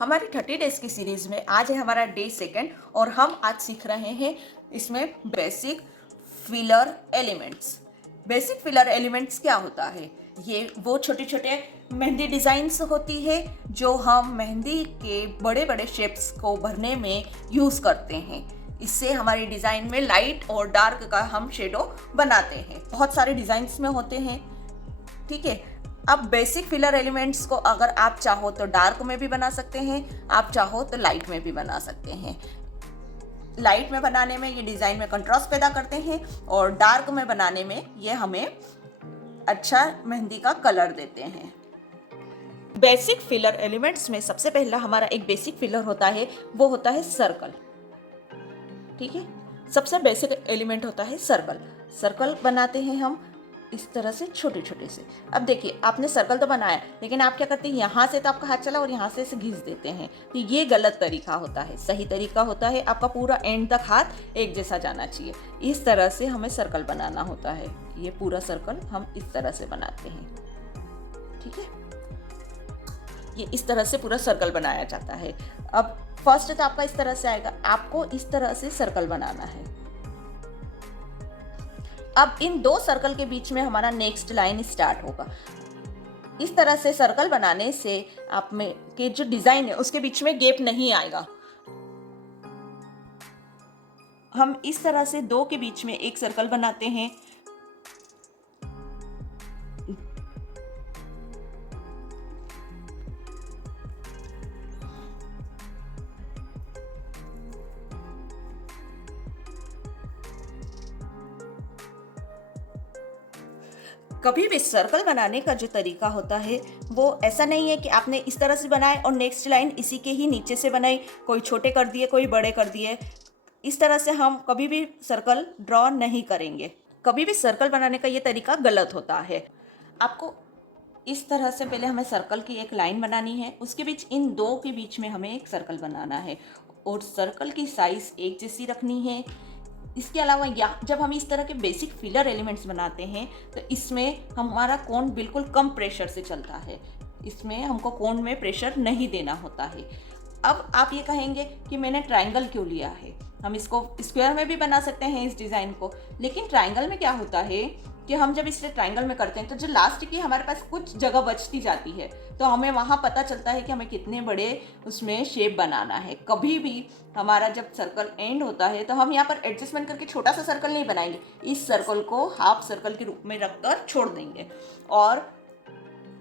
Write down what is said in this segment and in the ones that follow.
हमारी 30 डेज की सीरीज में आज है हमारा डे सेकंड और हम आज सीख रहे हैं इसमें basic filler elements. Basic filler elements क्या होता है? ये वो छोटे छोटे मेहंदी डिज़ाइंस होती है जो हम मेहंदी के बड़े बड़े शेप्स को भरने में यूज़ करते हैं। इससे हमारी डिज़ाइन में लाइट और डार्क का हम शेडो बनाते हैं। बहुत सारे डिज़ाइंस में होते हैं, ठीक है। अब बेसिक फिलर एलिमेंट्स को अगर आप चाहो तो डार्क में भी बना सकते हैं, आप चाहो तो लाइट में भी बना सकते हैं। लाइट में बनाने में ये डिज़ाइन में कंट्रास्ट पैदा करते हैं और डार्क में बनाने में ये हमें अच्छा मेहंदी का कलर देते हैं। बेसिक फिलर एलिमेंट्स में सबसे पहला हमारा एक बेसिक फिलर होता है, वो होता है सर्कल, ठीक है। सबसे बेसिक एलिमेंट होता है सर्कल। सर्कल बनाते हैं हम इस तरह से छोटे छोटे से। अब देखिए, आपने सर्कल तो बनाया, लेकिन आप क्या करते हैं, यहाँ से तो आपका हाथ चला और यहाँ से इसे घिस देते हैं, तो ये गलत तरीका होता है। सही तरीका होता है आपका पूरा एंड तक हाथ एक जैसा जाना चाहिए। इस तरह से हमें सर्कल बनाना होता है। ये पूरा सर्कल हम इस तरह से बनाते हैं, ठीक है। ये इस तरह से पूरा सर्कल बनाया जाता है। अब फर्स्ट तो आपका इस तरह से आएगा, आपको इस तरह से सर्कल बनाना है। अब इन दो सर्कल के बीच में हमारा नेक्स्ट लाइन स्टार्ट होगा। इस तरह से सर्कल बनाने से आप में के जो डिजाइन है उसके बीच में गैप नहीं आएगा। हम इस तरह से दो के बीच में एक सर्कल बनाते हैं। कभी भी सर्कल बनाने का जो तरीका होता है वो ऐसा नहीं है कि आपने इस तरह से बनाए और नेक्स्ट लाइन इसी के ही नीचे से बनाई, कोई छोटे कर दिए कोई बड़े कर दिए। इस तरह से हम कभी भी सर्कल ड्रॉ नहीं करेंगे। कभी भी सर्कल बनाने का ये तरीका गलत होता है। आपको इस तरह से पहले हमें सर्कल की एक लाइन बनानी है, उसके बीच इन दो के बीच में हमें एक सर्कल बनाना है और सर्कल की साइज एक जैसी रखनी है। इसके अलावा या जब हम इस तरह के बेसिक फिलर एलिमेंट्स बनाते हैं तो इसमें हमारा कोन बिल्कुल कम प्रेशर से चलता है। इसमें हमको कोन में प्रेशर नहीं देना होता है। अब आप ये कहेंगे कि मैंने ट्रायंगल क्यों लिया है, हम इसको स्क्वायर में भी बना सकते हैं इस डिज़ाइन को, लेकिन ट्रायंगल में क्या होता है कि हम जब इसे ट्रायंगल में करते हैं तो जो लास्ट की हमारे पास कुछ जगह बचती जाती है, तो हमें वहाँ पता चलता है कि हमें कितने बड़े उसमें शेप बनाना है। कभी भी हमारा जब सर्कल एंड होता है तो हम यहाँ पर एडजस्टमेंट करके छोटा सा सर्कल नहीं बनाएंगे, इस सर्कल को हाफ सर्कल के रूप में रखकर छोड़ देंगे। और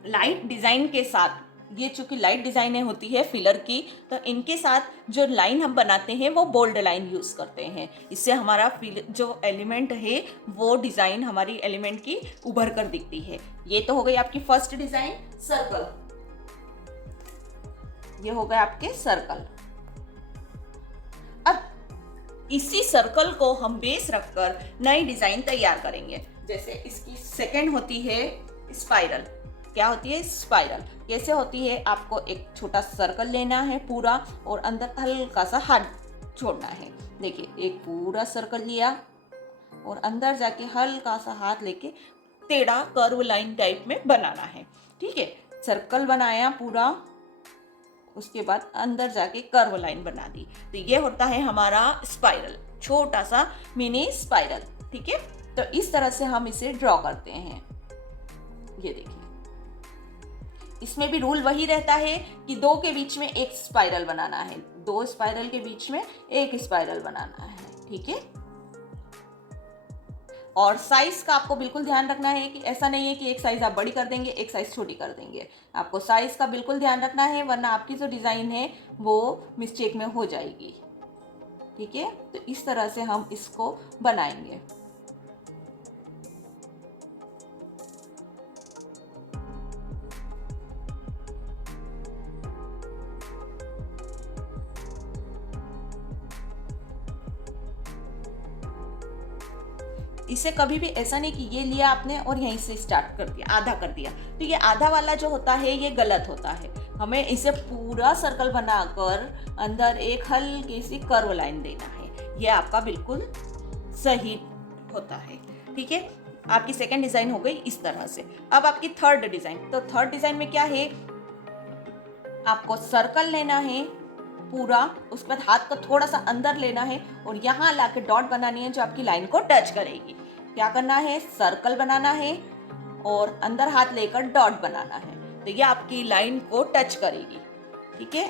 लाइट डिज़ाइन के साथ, ये चूंकि लाइट डिज़ाइनें होती है फिलर की, तो इनके साथ जो लाइन हम बनाते हैं वो बोल्ड लाइन यूज़ करते हैं। इससे हमारा जो एलिमेंट है वो डिज़ाइन हमारी एलिमेंट की उभर कर दिखती है। ये तो हो गई आपकी फर्स्ट डिज़ाइन सर्कल, ये हो गए आपके सर्कल। अब इसी सर्कल को हम बेस रखकर नई डिज़ाइन तैयार करेंगे। जैसे इसकी सेकेंड होती है स्पाइरल। क्या होती है स्पाइरल? कैसे होती है? आपको एक छोटा सर्कल लेना है पूरा और अंदर हल्का सा हाथ छोड़ना है। देखिए, एक पूरा सर्कल लिया और अंदर जाके हल्का सा हाथ लेके टेढ़ा कर्व लाइन टाइप में बनाना है, ठीक है। सर्कल बनाया पूरा, उसके बाद अंदर जाके कर्व लाइन बना दी, तो ये होता है हमारा स्पाइरल, छोटा सा मिनी स्पाइरल, ठीक है। तो इस तरह से हम इसे ड्रॉ करते हैं। ये देखिए, इसमें भी रूल वही रहता है कि दो के बीच में एक स्पाइरल बनाना है, दो स्पाइरल के बीच में एक स्पाइरल बनाना है, ठीक है। और साइज का आपको बिल्कुल ध्यान रखना है कि ऐसा नहीं है कि एक साइज आप बड़ी कर देंगे एक साइज छोटी कर देंगे। आपको साइज का बिल्कुल ध्यान रखना है, वरना आपकी जो डिज़ाइन है वो मिस्टेक में हो जाएगी, ठीक है। तो इस तरह से हम इसको बनाएंगे। इसे कभी भी ऐसा नहीं कि ये लिया आपने और यहीं से स्टार्ट कर दिया, आधा कर दिया, तो ये आधा वाला जो होता है ये गलत होता है। हमें इसे पूरा सर्कल बनाकर अंदर एक हल्की सी कर्व लाइन देना है, ये आपका बिल्कुल सही होता है, ठीक है। आपकी सेकंड डिज़ाइन हो गई इस तरह से। अब आपकी थर्ड डिज़ाइन, तो थर्ड डिज़ाइन में क्या है, आपको सर्कल लेना है पूरा, उसके बाद हाथ को थोड़ा सा अंदर लेना है और यहाँ लाके डॉट बनानी है जो आपकी लाइन को टच करेगी। क्या करना है, सर्कल बनाना है और अंदर हाथ लेकर डॉट बनाना है, तो ये आपकी लाइन को टच करेगी। ठीक है,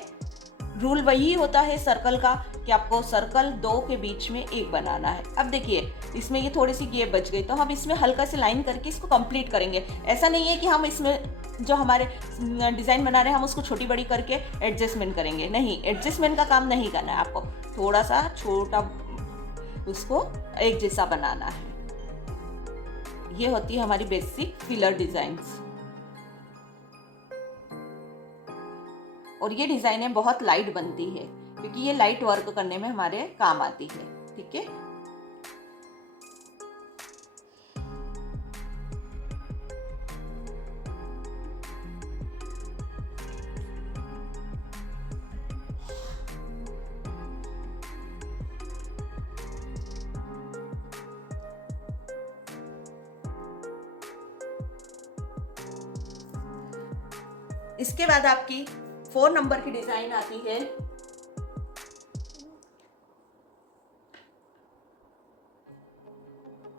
रूल वही होता है सर्कल का कि आपको सर्कल दो के बीच में एक बनाना है। अब देखिए इसमें ये थोड़ी सी गैप बच गई, तो हम इसमें हल्का सी लाइन करके इसको कंप्लीट करेंगे। ऐसा नहीं है कि हम इसमें जो हमारे डिज़ाइन बना रहे हैं हम उसको छोटी बड़ी करके एडजस्टमेंट करेंगे, नहीं, एडजस्टमेंट का काम नहीं करना है आपको, थोड़ा सा छोटा उसको एक जैसा बनाना है। ये होती है हमारी बेसिक फिलर डिज़ाइंस। और ये डिज़ाइनें बहुत लाइट बनती है क्योंकि ये लाइट वर्क करने में हमारे काम आती है। ठीक है, इसके बाद आपकी 4 नंबर की डिजाइन आती है।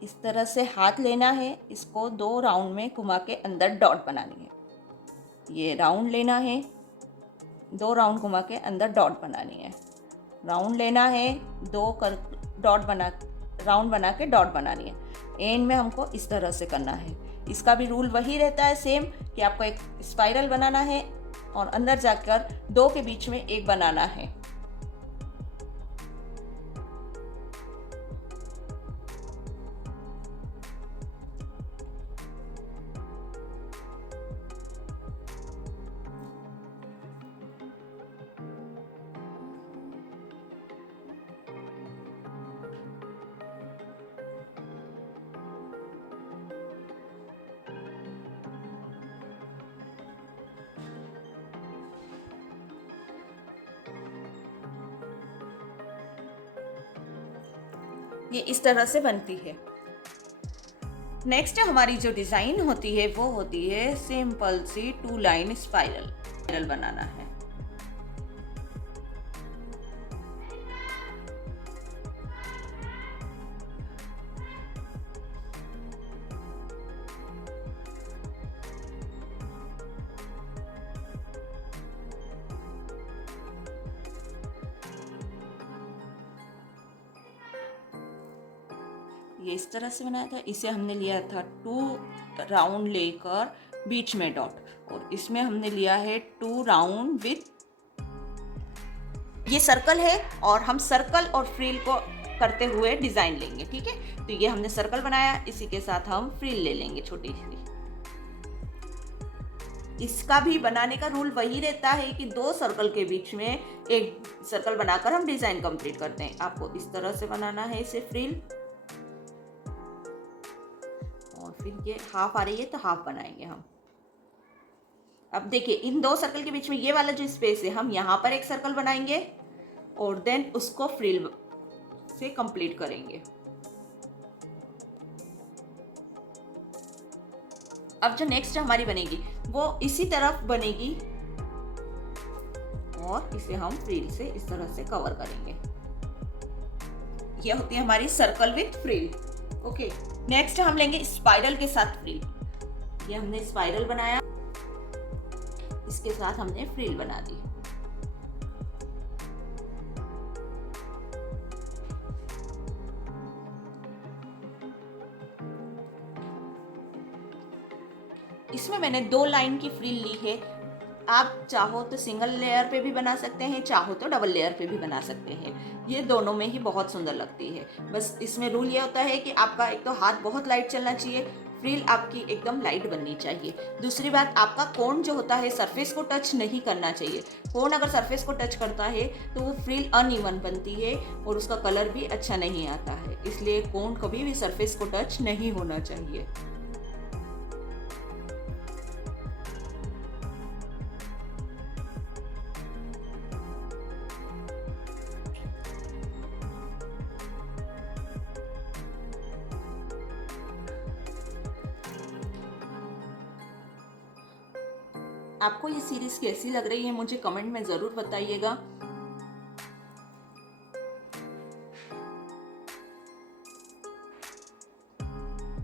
इस तरह से हाथ लेना है, इसको 2 राउंड में घुमा के अंदर डॉट बनानी है। ये राउंड लेना है, 2 राउंड घुमा के अंदर डॉट बनानी है। राउंड लेना है, 2 कर डॉट बना राउंड बना के डॉट बनानी है। एंड में हमको इस तरह से करना है। इसका भी रूल वही रहता है सेम कि आपको एक स्पाइरल बनाना है और अंदर जाकर 2 के बीच में एक बनाना है। ये इस तरह से बनती है। नेक्स्ट हमारी जो डिज़ाइन होती है वो होती है सिंपल सी 2 लाइन स्पाइरल बनाना है। ये इस तरह से बनाया था। इसे हमने लिया था 2 राउंड लेकर बीच में डॉट, और इसमें हमने लिया है 2 राउंड विथ, ये सर्कल है और हम सर्कल और फ्रिल को करते हुए डिजाइन लेंगे। ठीक है, तो ये हमने सर्कल बनाया, इसी के साथ हम फ्रिल ले लेंगे छोटी सी। इसका भी बनाने का रूल वही रहता है कि 2 सर्कल के बीच में एक सर्कल बनाकर हम डिजाइन कंप्लीट करते हैं। आपको इस तरह से बनाना है इसे फ्रिल, और फिर ये हाफ आ रही है तो हाफ बनाएंगे हम। अब देखिए इन 2 सर्कल के बीच में ये वाला जो स्पेस है हम यहाँ पर एक सर्कल बनाएंगे और देन उसको फ्रिल से कंप्लीट करेंगे। अब जो नेक्स्ट हमारी बनेगी वो इसी तरफ बनेगी और इसे हम फ्रिल से इस तरह से कवर करेंगे। ये होती है हमारी circle with frill. Okay, next हम लेंगे स्पाइरल के साथ फ्रिल। ये हमने स्पाइरल बनाया, इसके साथ हमने फ्रिल बना दी। इसमें मैंने 2 लाइन की फ्रिल ली है। आप चाहो तो सिंगल लेयर पे भी बना सकते हैं, चाहो तो डबल लेयर पे भी बना सकते हैं। ये दोनों में ही बहुत सुंदर लगती है। बस इसमें रूल ये होता है कि आपका एक तो हाथ बहुत लाइट चलना चाहिए, फ्रिल आपकी एकदम लाइट बननी चाहिए। दूसरी बात, आपका कोन जो होता है सरफेस को टच नहीं करना चाहिए। कोन अगर सरफेस को टच करता है तो वो फ्रिल अनइवन बनती है और उसका कलर भी अच्छा नहीं आता है। इसलिए कोन कभी भी सरफेस को टच नहीं होना चाहिए। आपको ये सीरीज कैसी लग रही है मुझे कमेंट में ज़रूर बताइएगा।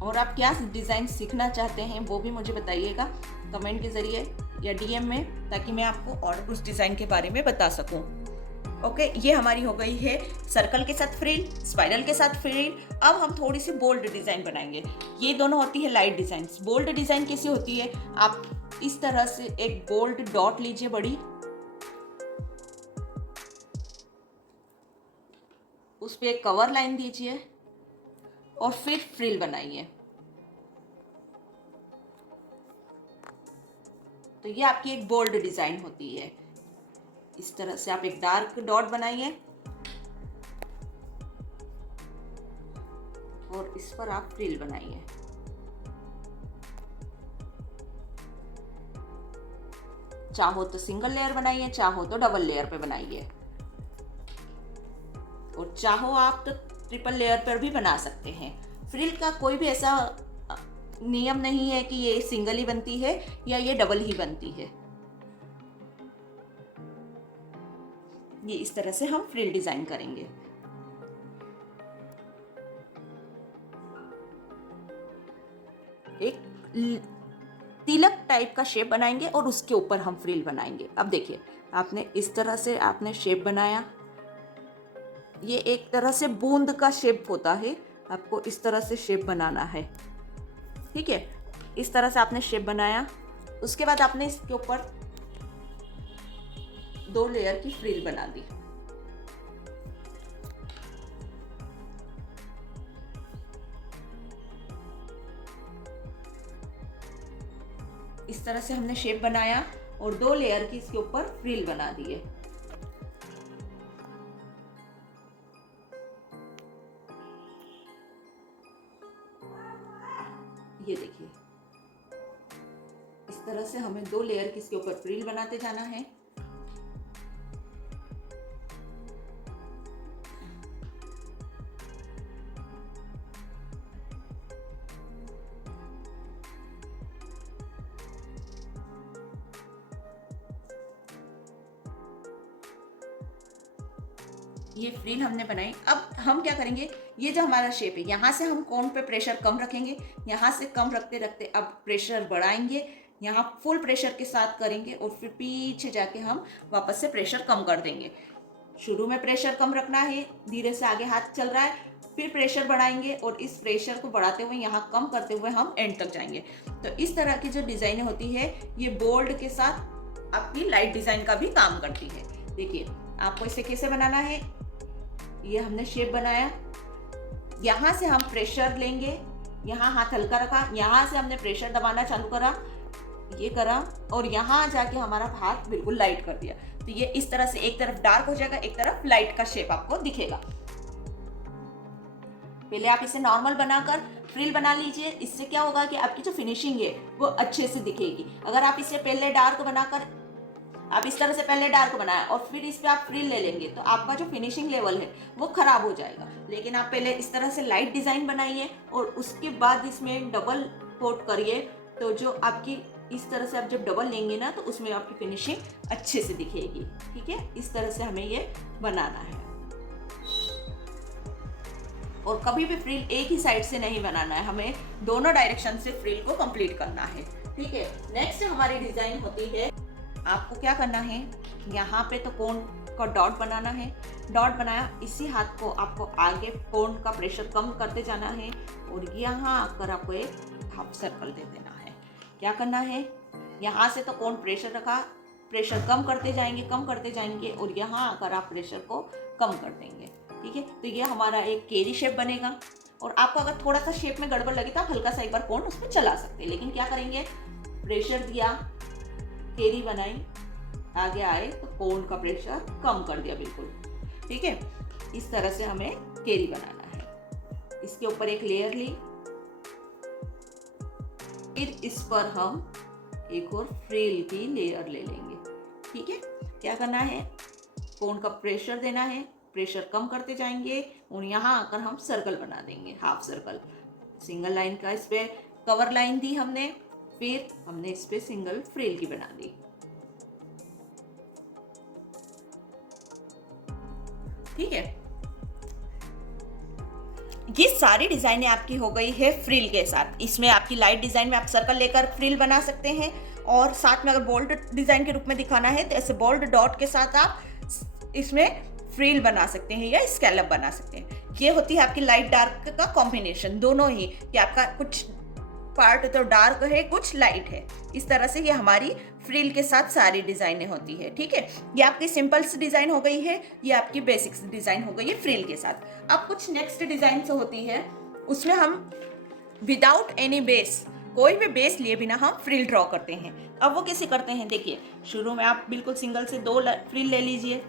और आप क्या डिज़ाइन सीखना चाहते हैं वो भी मुझे बताइएगा कमेंट के ज़रिए या डीएम में, ताकि मैं आपको और उस डिज़ाइन के बारे में बता सकूं। ओके, ये हमारी हो गई है सर्कल के साथ फ्रिल, स्पाइरल के साथ फ्रिल। अब हम थोड़ी सी बोल्ड डिज़ाइन बनाएंगे। ये दोनों होती है लाइट डिज़ाइन। बोल्ड डिज़ाइन कैसी होती है, आप इस तरह से एक बोल्ड डॉट लीजिए बड़ी, उस पर एक कवर लाइन दीजिए और फिर फ्रिल बनाइए। तो ये आपकी एक बोल्ड डिज़ाइन होती है। इस तरह से आप एक डार्क डॉट बनाइए और इस पर आप फ्रिल बनाइए। चाहो तो सिंगल लेयर बनाइए, चाहो तो डबल लेयर पे बनाइए, और चाहो आप तो ट्रिपल लेयर पर भी बना सकते हैं। फ्रिल का कोई भी ऐसा नियम नहीं है कि ये सिंगल ही बनती है या ये डबल ही बनती है। ये इस तरह से हम फ्रिल डिजाइन करेंगे। एक तिलक टाइप का शेप बनाएंगे और उसके ऊपर हम फ्रिल बनाएंगे। अब देखिए, आपने इस तरह से आपने शेप बनाया। ये एक तरह से बूंद का शेप होता है, आपको इस तरह से शेप बनाना है। ठीक है, इस तरह से आपने शेप बनाया। उसके बाद आपने इसके ऊपर 2 लेयर की फ्रिल बना दी। इस तरह से हमने शेप बनाया और 2 लेयर की इसके ऊपर फ्रिल बना दिए। ये देखिए, इस तरह से हमें 2 लेयर की इसके ऊपर फ्रिल बनाते जाना है। ये फ्रिल हमने बनाई। अब हम क्या करेंगे, ये जो हमारा शेप है, यहाँ से हम कोन पे प्रेशर कम रखेंगे, यहाँ से कम रखते रखते अब प्रेशर बढ़ाएंगे, यहाँ फुल प्रेशर के साथ करेंगे और फिर पीछे जाके हम वापस से प्रेशर कम कर देंगे। शुरू में प्रेशर कम रखना है, धीरे से आगे हाथ चल रहा है, फिर प्रेशर बढ़ाएंगे और इस प्रेशर को बढ़ाते हुए यहाँ कम करते हुए हम एंड तक जाएंगे। तो इस तरह की जो डिज़ाइनें होती है, ये बोल्ड के साथ आपकी लाइट डिज़ाइन का भी काम करती है। देखिए, आपको इसे कैसे बनाना है। ये हमने शेप बनाया, यहाँ से हम प्रेशर लेंगे, यहाँ हाथ हल्का रखा, यहाँ से हमने प्रेशर दबाना चालू करा, ये करा, और यहाँ जाके हमारा हाथ बिल्कुल लाइट कर दिया। तो ये इस तरह से एक तरफ डार्क हो जाएगा, एक तरफ लाइट का शेप आपको दिखेगा। पहले आप इसे नॉर्मल बनाकर फ्रिल बना लीजिए। इससे क्या होगा कि आपकी जो फिनिशिंग है वो अच्छे से दिखेगी। अगर आप इसे पहले डार्क बनाकर, आप इस तरह से पहले डार्क बनाया और फिर इस पे आप फ्रिल ले लेंगे तो आपका जो फिनिशिंग लेवल है वो खराब हो जाएगा। लेकिन आप पहले इस तरह से लाइट डिजाइन बनाइए और उसके बाद इसमें डबल कोट करिए, तो जो आपकी इस तरह से आप जब डबल लेंगे ना तो उसमें आपकी फिनिशिंग अच्छे से दिखेगी। ठीक है, इस तरह से हमें ये बनाना है। और कभी भी फ्रिल एक ही साइड से नहीं बनाना है, हमें दोनों डायरेक्शन से फ्रिल को कंप्लीट करना है। ठीक है, नेक्स्ट हमारी डिजाइन होती है, आपको क्या करना है, यहाँ पे तो कोन का डॉट बनाना है। डॉट बनाया, इसी हाथ को आपको आगे कोन का प्रेशर कम करते जाना है और यहाँ आकर आपको एक हाफ सर्कल दे देना है। क्या करना है, यहाँ से तो कोन प्रेशर रखा, प्रेशर कम करते जाएंगे और यहाँ आकर आप प्रेशर को कम कर देंगे। ठीक है, तो ये हमारा एक केरी शेप बनेगा। और आपको अगर थोड़ा सा शेप में गड़बड़ लगे तो आप हल्का सा एक बार कोन उस पर चला सकते हैं। लेकिन क्या करेंगे, प्रेशर दिया, केरी बनाई, आगे आए तो कोन का प्रेशर कम कर दिया बिल्कुल। ठीक है, इस तरह से हमें केरी बनाना है। इसके ऊपर एक लेयर ली, फिर इस पर हम एक और फ्रिल की लेयर ले लेंगे। ठीक है, क्या करना है, कोन का प्रेशर देना है, प्रेशर कम करते जाएंगे और यहाँ आकर हम सर्कल बना देंगे, हाफ सर्कल। सिंगल लाइन का इस पे कवर लाइन दी हमने, फिर हमने इस पे सिंगल फ्रिल की बना दी। ठीक है। ये सारी डिजाइनें आपकी हो गई है फ्रिल के साथ। इसमें आपकी लाइट डिजाइन में आप सर्कल लेकर फ्रिल बना सकते हैं, और साथ में अगर बोल्ड डिजाइन के रूप में दिखाना है तो ऐसे बोल्ड डॉट के साथ आप इसमें फ्रिल बना सकते हैं या स्कैलप बना सकते हैं। ये होती है आपकी लाइट डार्क का कॉम्बिनेशन, दोनों ही, कि आपका कुछ पार्ट तो डार्क है, कुछ लाइट है। इस तरह से ये हमारी फ्रिल के साथ सारी डिजाइनें होती है। ठीक है, ये आपकी सिंपल डिजाइन हो गई है, ये आपकी बेसिक्स डिजाइन हो गई है फ्रिल के साथ। अब कुछ नेक्स्ट डिजाइन होती है, उसमें हम विदाउट एनी बेस, कोई भी बेस लिए बिना हम फ्रिल ड्रॉ करते हैं। अब वो कैसे करते हैं देखिए, शुरू में आप बिल्कुल सिंगल से 2 फ्रिल ले लीजिए।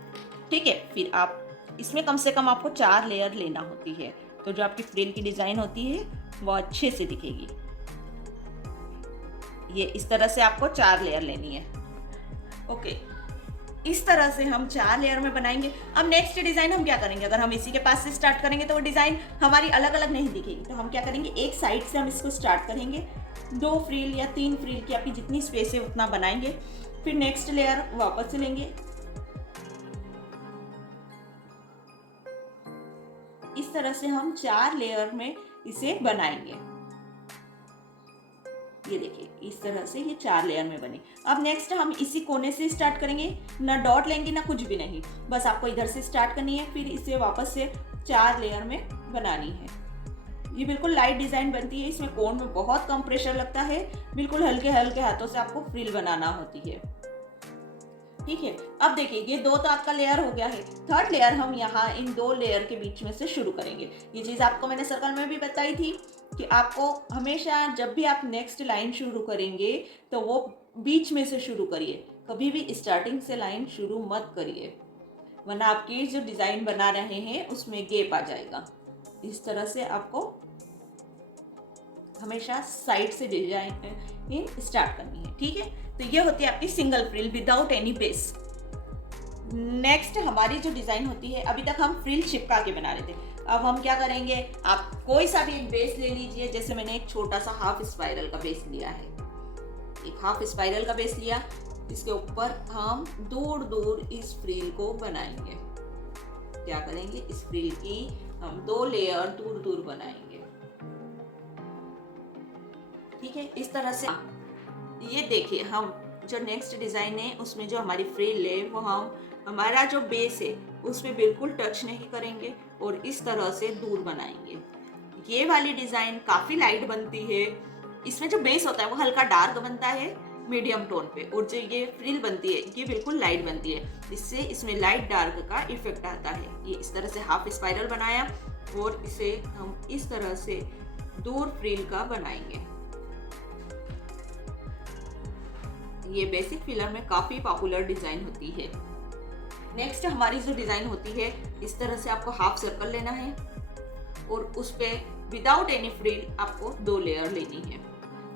ठीक है, फिर आप इसमें कम से कम आपको 4 लेयर लेना होती है, तो जो आपकी फ्रिल की डिजाइन होती है वो अच्छे से दिखेगी। ये इस तरह से आपको 4 लेयर लेनी है। ओके, इस तरह से हम 4 लेयर में बनाएंगे। अब नेक्स्ट डिजाइन हम क्या करेंगे, अगर हम इसी के पास से स्टार्ट करेंगे तो वो डिजाइन हमारी अलग अलग नहीं दिखेगी, तो हम क्या करेंगे, एक साइड से हम इसको स्टार्ट करेंगे, 2 फ्रिल या 3 फ्रिल की आपकी जितनी स्पेस है उतना बनाएंगे। फिर नेक्स्ट लेयर वापस से लेंगे, इस तरह से हम 4 लेयर में इसे बनाएंगे। ये देखिए, इस तरह से ये 4 लेयर में बने। अब नेक्स्ट हम इसी कोने से स्टार्ट करेंगे, ना डॉट लेंगे ना कुछ भी नहीं, बस आपको इधर से स्टार्ट करनी है, फिर इसे वापस से 4 लेयर में बनानी है। ये बिल्कुल लाइट डिजाइन बनती है, इसमें कोन में बहुत कम प्रेशर लगता है, बिल्कुल हल्के हल्के हाथों से आपको फ्रिल बनाना होती है। ठीक है, अब देखिए ये 2 तो आपका लेयर हो गया है, थर्ड लेयर हम यहाँ इन 2 लेयर के बीच में से शुरू करेंगे। ये चीज आपको मैंने सर्कल में भी बताई थी कि आपको हमेशा जब भी आप नेक्स्ट लाइन शुरू करेंगे तो वो बीच में से शुरू करिए, कभी भी स्टार्टिंग से लाइन शुरू मत करिए, वरना आपकी जो डिजाइन बना रहे हैं उसमें गैप आ जाएगा। इस तरह से आपको हमेशा साइड से डिजाइन स्टार्ट करनी है। ठीक है, तो ये होती है आपकी single frill without any base. Next हमारी जो डिजाइन होती है, अभी तक हम फ्रिल चिपका के बना रहे थे, अब हम क्या करेंगे, आप कोई सा भी एक बेस ले लीजिए। जैसे मैंने एक छोटा सा हाफ स्पाइरल का बेस लिया है, एक हाफ स्पाइरल का बेस लिया, इसके ऊपर हम दूर दूर इस फ्रिल को बनाएंगे। क्या करेंगे, इस फ्रिल की हम 2 लेयर दूर दूर बनाएंगे। ठीक है, इस तरह से ये देखिए, हम जो नेक्स्ट डिजाइन है उसमें जो हमारी फ्रिल है वो हम हमारा जो बेस है उसमें बिल्कुल टच नहीं करेंगे और इस तरह से दूर बनाएंगे। ये वाली डिजाइन काफी लाइट बनती है, इसमें जो बेस होता है वो हल्का डार्क बनता है मीडियम टोन पे, और जो ये फ्रिल बनती है ये बिल्कुल लाइट बनती है, इससे इसमें लाइट डार्क का इफेक्ट आता है। ये इस तरह से हाफ स्पाइरल बनाया और इसे हम इस तरह से दूर फ्रिल का बनाएंगे। ये बेसिक फिलर में काफी पॉपुलर डिजाइन होती है। नेक्स्ट हमारी जो डिजाइन होती है, इस तरह से आपको हाफ सर्कल लेना है और उस पे विदाउट एनी फ्रिल आपको 2 लेयर लेनी है।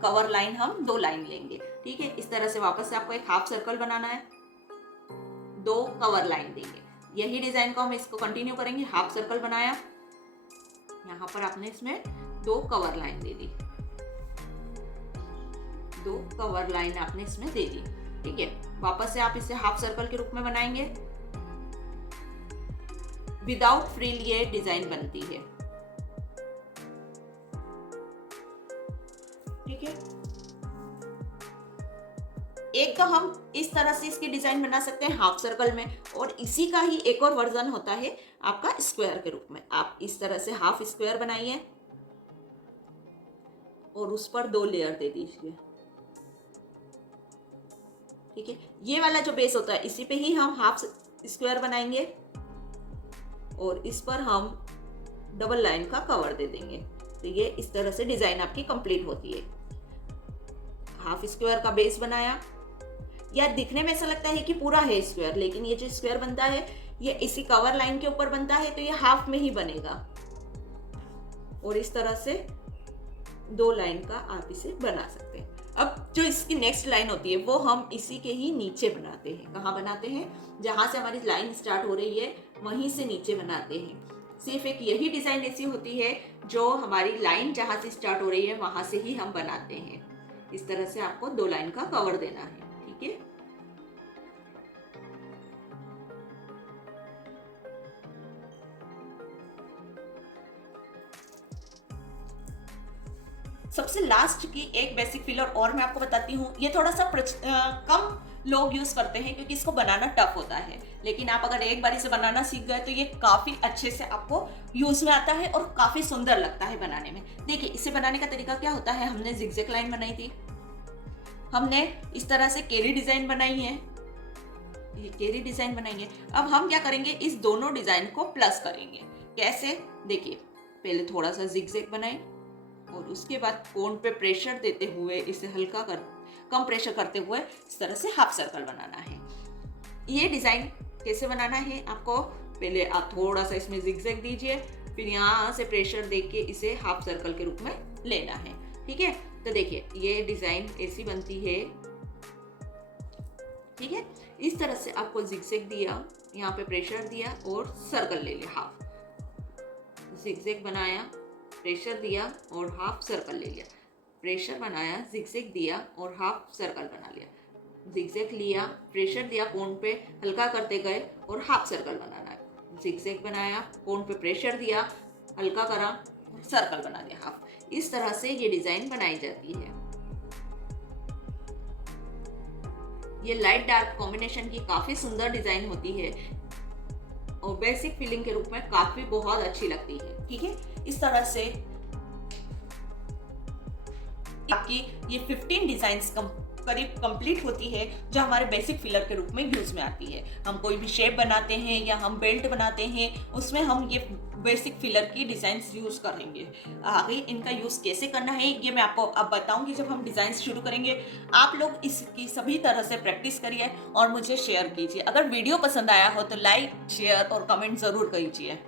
कवर लाइन हम 2 लाइन लेंगे। ठीक है, इस तरह से वापस से आपको एक हाफ सर्कल बनाना है, 2 कवर लाइन देंगे। यही डिजाइन को हम इसको कंटिन्यू करेंगे। हाफ सर्कल बनाया, यहाँ पर आपने इसमें 2 कवर लाइन दे दी, 2 कवर लाइन आपने इसमें दे दी। ठीक है, वापस से आप इसे हाफ सर्कल के रूप में बनाएंगे। विदाउट फ्रिल ये डिजाइन बनती है। ठीक है, एक तो हम इस तरह से इसकी डिजाइन बना सकते हैं हाफ सर्कल में, और इसी का ही एक और वर्जन होता है आपका स्क्वायर के रूप में। आप इस तरह से हाफ स्क्वायर बनाइए और उस पर 2 लेयर दे दीजिए। ठीक है, ये वाला जो बेस होता है इसी पे ही हम हाफ स्क्वायर बनाएंगे और इस पर हम डबल लाइन का कवर दे देंगे। तो ये इस तरह से डिजाइन आपकी कंप्लीट होती है। हाफ स्क्वायर का बेस बनाया, यार दिखने में ऐसा लगता है कि पूरा है स्क्वायर, लेकिन ये जो स्क्वायर बनता है ये इसी कवर लाइन के ऊपर बनता है, तो ये हाफ में ही बनेगा। और इस तरह से 2 लाइन का आप इसे बना सकते हैं। अब जो इसकी नेक्स्ट लाइन होती है वो हम इसी के ही नीचे बनाते हैं। कहाँ बनाते हैं, जहां से हमारी लाइन स्टार्ट हो रही है वहीं से नीचे बनाते हैं। सिर्फ एक यही डिजाइन ऐसी होती है जो हमारी लाइन जहां से स्टार्ट हो रही है वहां से ही हम बनाते हैं। इस तरह से आपको 2 लाइन का कवर देना है। ठीक है, सबसे लास्ट की एक बेसिक फिलर और मैं आपको बताती हूँ। ये थोड़ा सा कम लोग यूज करते हैं क्योंकि इसको बनाना टफ होता है, लेकिन आप अगर एक बार इसे बनाना सीख गए तो ये काफी अच्छे से आपको यूज में आता है और काफी सुंदर लगता है बनाने में। देखिए इसे बनाने का तरीका क्या होता है। हमने जिगजैग लाइन बनाई थी, हमने इस तरह से केरी डिजाइन बनाई है, ये केरी डिजाइन बनाएंगे। अब हम क्या करेंगे, इस दोनों डिजाइन को प्लस करेंगे। कैसे, देखिए पहले थोड़ा सा जिगजैग बनाए और उसके बाद कोन पे प्रेशर देते हुए इसे हल्का कर कम प्रेशर करते हुए इस तरह से हाफ सर्कल बनाना है। ये डिजाइन कैसे बनाना है आपको, पहले आप थोड़ा सा इसमें जिगजैग दीजिए, फिर यहाँ से प्रेशर दे के इसे हाफ सर्कल के रूप में लेना है। ठीक है, तो देखिए ये डिजाइन ऐसी बनती है। ठीक है, इस तरह से आपको जिगजैग दिया, यहाँ पे प्रेशर दिया और सर्कल ले लिया, हाफ जिगजैग बनाया, प्रेशर दिया और हाफ सर्कल ले लिया, प्रेशर बनाया, जिगजैग दिया और हाफ सर्कल बना लिया, जिगजैग लिया, प्रेशर दिया, कोन पे हल्का करते गए और हाफ सर्कल बनाना है, जिगजैग बनाया, कोन पे प्रेशर दिया, हल्का करा, सर्कल बना दिया हाफ। इस तरह से ये डिजाइन बनाई जाती है। ये लाइट डार्क कॉम्बिनेशन की काफी सुंदर डिजाइन होती है और बेसिक फिलिंग के रूप में काफी बहुत अच्छी लगती है। ठीक है, इस तरह से आपकी ये 15 डिजाइन्स करीब कंप्लीट होती है जो हमारे बेसिक फिलर के रूप में यूज में आती है। हम कोई भी शेप बनाते हैं या हम बेल्ट बनाते हैं, उसमें हम ये बेसिक फिलर की डिजाइन्स यूज करेंगे। आगे इनका यूज कैसे करना है ये मैं आपको अब बताऊंगी जब हम डिजाइन शुरू करेंगे। आप लोग इसकी सभी तरह से प्रैक्टिस करिए और मुझे शेयर कीजिए। अगर वीडियो पसंद आया हो तो लाइक, शेयर और कमेंट जरूर कीजिए।